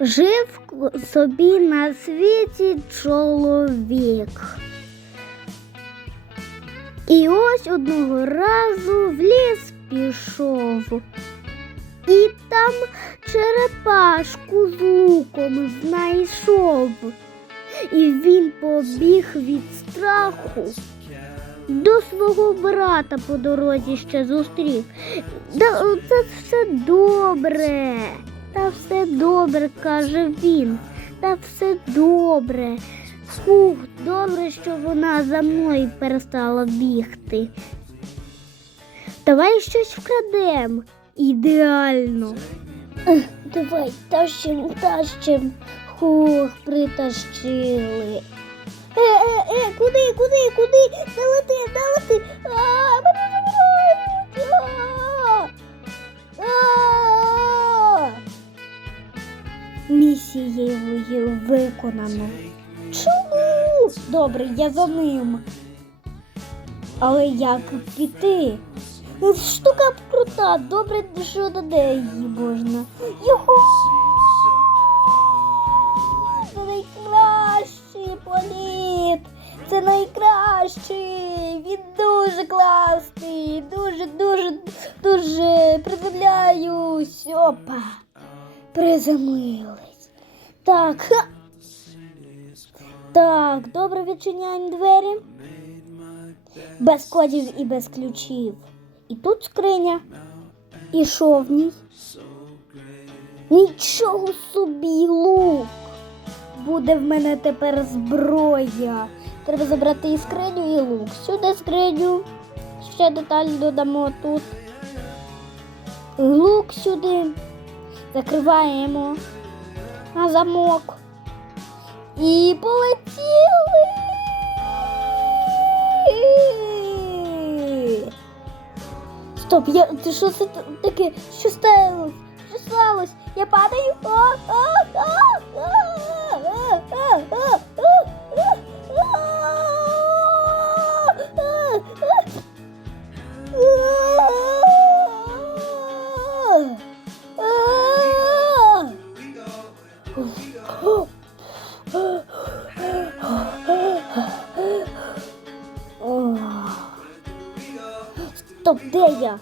Жив собі на світі чоловік. І ось одного разу в ліс пішов. І там черепашку з луком знайшов. І він побіг від страху. До свого брата по дорозі ще зустрів. Да, це все добре. Та все добре, каже він. Та все добре. Фух, добре, що вона за мною перестала бігти. Давай щось вкрадем. Ідеально. Давай, тащим, тащим. Хух, притащили. Е, е, е, куди, куди, куди? Не лети, не лети. А, Місією виконано. Чому? Добре, я за ним. Але як піти? Ну, Штука крута, добре, що до неї можна. Його! Це найкращий політ! Це найкращий! Він дуже класний! Дуже, дуже, дуже приземляюсь! Опа! Приземлились. Так. Ха. Так, добре відчиняємо двері. Без кодів і без ключів. І тут скриня. І що в ній? Нічого собі лук. Буде в мене тепер зброя. Треба забрати і скриню, і лук. Сюди скриню. Ще деталь додамо тут. Лук сюди. Закриваємо на замок. І полетіли. Стоп, я ти що це таке? Що сталося? Що сталося? Я падаю. А, а, а, а, Стоп, де я?